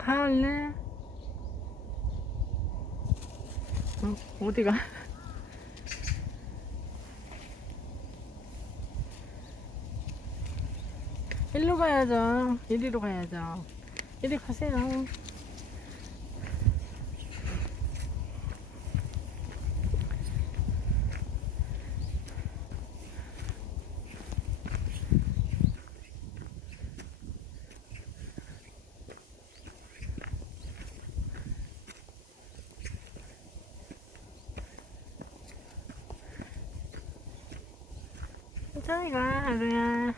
가 얼른. 어디가? 일로 가야죠. 이리로 가야죠. 이리 가세요. 천천히 가, 하루야.